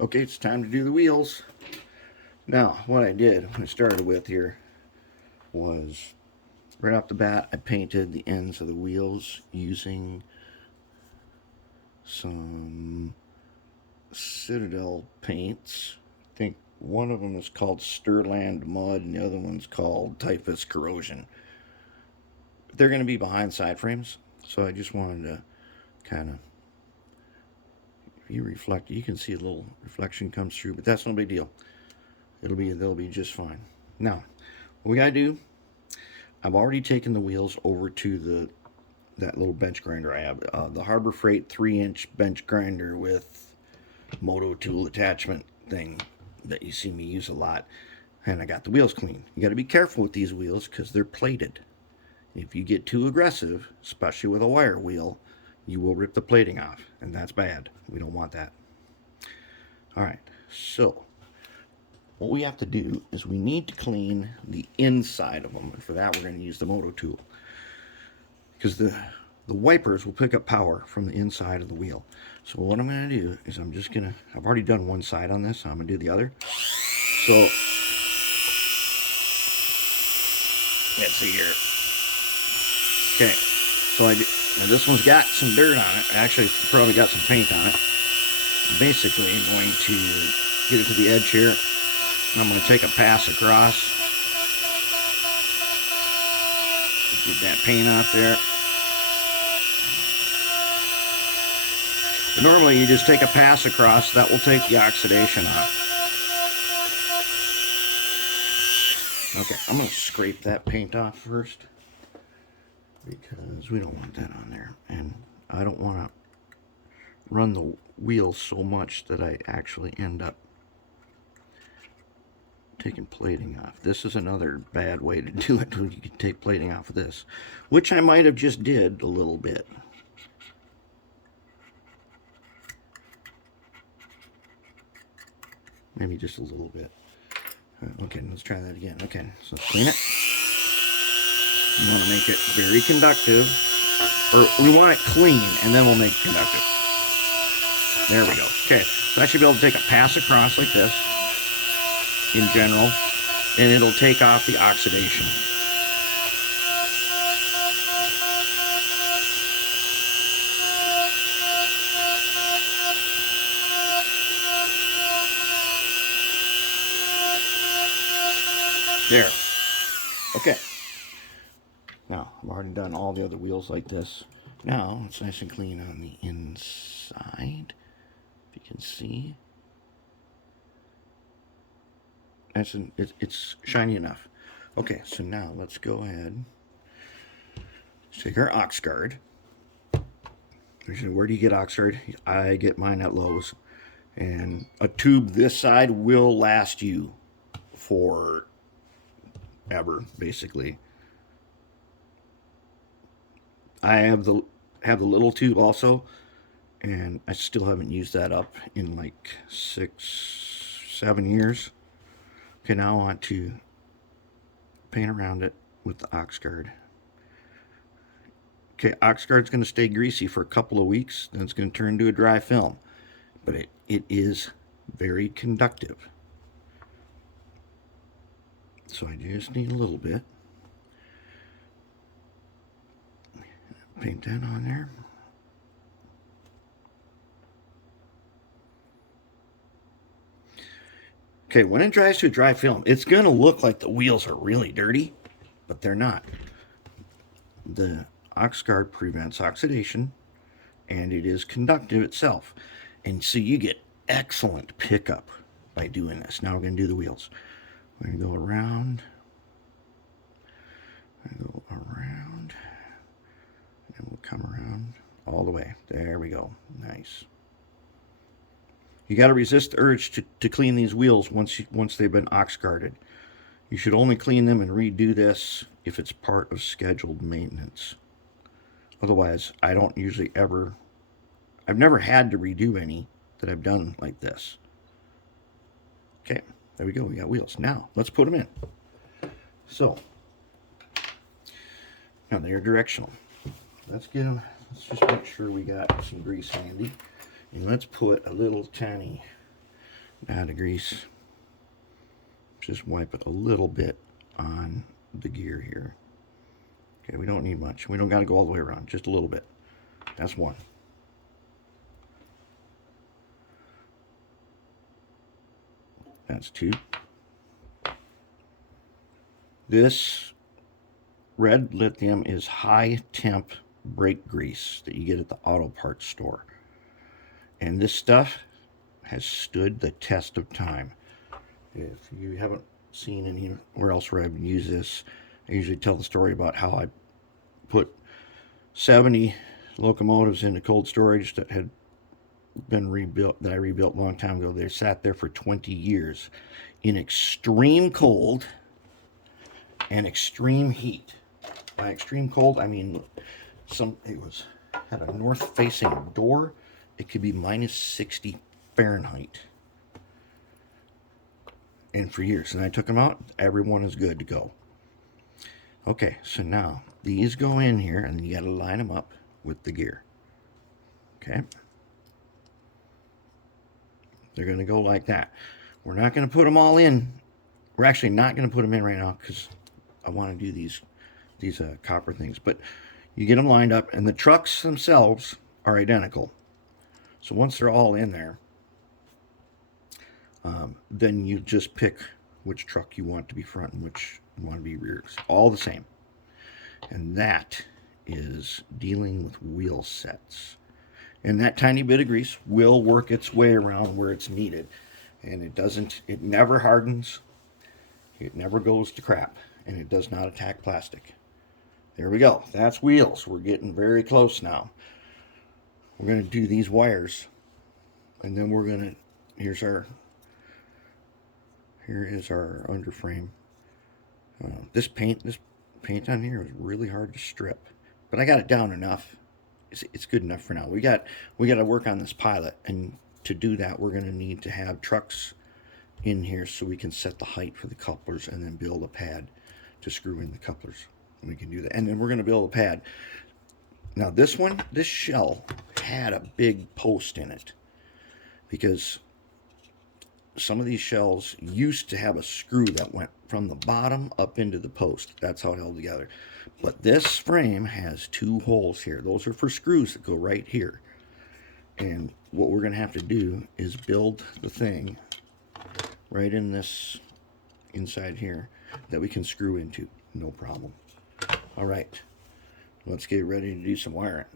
Okay, it's time to do the wheels. Now, what I did, when I started with here, was right off the bat, I painted the ends of the wheels using some Citadel paints. I think one of them is called Stirland Mud and the other one's called Typhus Corrosion. They're going to be behind side frames, so I just wanted to kind of, if you reflect, you can see a little reflection comes through, but that's no big deal. They'll be just fine. Now, what we gotta do, I've already taken the wheels over to that little bench grinder I have, the Harbor Freight 3-inch bench grinder with moto tool attachment thing that you see me use a lot, and I got the wheels clean. You got to be careful with these wheels because they're plated. If you get too aggressive, especially with a wire wheel, you will rip the plating off, and that's bad. We don't want that. All right, so what we have to do is we need to clean the inside of them, and for that we're going to use the moto tool, because the wipers will pick up power from the inside of the wheel. So what I'm going to do is I've already done one side on this, so I'm going to do the other. So let's see here. Okay, so now this one's got some dirt on it. Actually, probably got some paint on it. Basically, I'm going to get it to the edge here. I'm going to take a pass across. Get that paint off there. But normally you just take a pass across. That will take the oxidation off. Okay, I'm going to scrape that paint off first, because we don't want that on there. And I don't want to run the wheels so much that I actually end up taking plating off. This is another bad way to do it. You can take plating off of this, which I might have just did a little bit. Maybe just a little bit. Okay, let's try that again. Okay, so let's clean it. We want to make it very conductive, or we want it clean, and then we'll make it conductive. There we go. Okay, so I should be able to take a pass across like this in general, and it'll take off the oxidation. There. Okay. Now, I've already done all the other wheels like this. Now, it's nice and clean on the inside. If you can see. It's shiny enough. Okay, so now let's go ahead. Let's take our Oxgard. Where do you get Oxgard? I get mine at Lowe's. And a tube this side will last you for ever, basically. I have the little tube also, and I still haven't used that up in like 6-7 years. Okay, now I want to paint around it with the Oxgard. Okay, Oxgard's going to stay greasy for a couple of weeks, then it's going to turn into a dry film, but it is very conductive. So I just need a little bit. Paint that on there. Okay, when it dries to a dry film, it's going to look like the wheels are really dirty, but they're not. The Oxgard prevents oxidation, and it is conductive itself. And so you get excellent pickup by doing this. Now we're going to do the wheels. We're going to go around, and we'll come around all the way. There we go. Nice. You got to resist the urge to clean these wheels once they've been Oxgarded. You should only clean them and redo this if it's part of scheduled maintenance. Otherwise, I don't usually ever... I've never had to redo any that I've done like this. Okay, there we go. We got wheels. Now, let's put them in. So, now they're directional. Let's just make sure we got some grease handy. And let's put a little tiny Add the grease. Just wipe it a little bit on the gear here. Okay, we don't need much. We don't got to go all the way around, just a little bit. That's one. That's two. This red lithium is high temp brake grease that you get at the auto parts store. And this stuff has stood the test of time. If you haven't seen anywhere else where I've used this, I usually tell the story about how I put 70 locomotives into cold storage that had been rebuilt, that I rebuilt a long time ago. They sat there for 20 years in extreme cold and extreme heat. By extreme cold, I mean had a north facing door. It could be minus 60 Fahrenheit. And for years. And I took them out. Everyone is good to go. Okay, so now these go in here and you got to line them up with the gear. Okay. They're going to go like that. We're not going to put them all in. We're actually not going to put them in right now because I want to do these copper things. But you get them lined up, and the trucks themselves are identical. So once they're all in there, then you just pick which truck you want to be front and which you want to be rear. It's all the same. And that is dealing with wheel sets. And that tiny bit of grease will work its way around where it's needed. And it never hardens. It never goes to crap. And it does not attack plastic. There we go. That's wheels. We're getting very close now. We're going to do these wires. And then we're going to, here is our underframe. This paint on here is really hard to strip. But I got it down enough. It's good enough for now. We got to work on this pilot, and to do that we're going to need to have trucks in here so we can set the height for the couplers and then build a pad to screw in the couplers. We can do that, and then we're going to build a pad. Now this shell had a big post in it because some of these shells used to have a screw that went from the bottom up into the post. That's how it held together. But this frame has two holes here. Those are for screws that go right here. And what we're going to have to do is build the thing right in this inside here that we can screw into. No problem. All right. Let's get ready to do some wiring.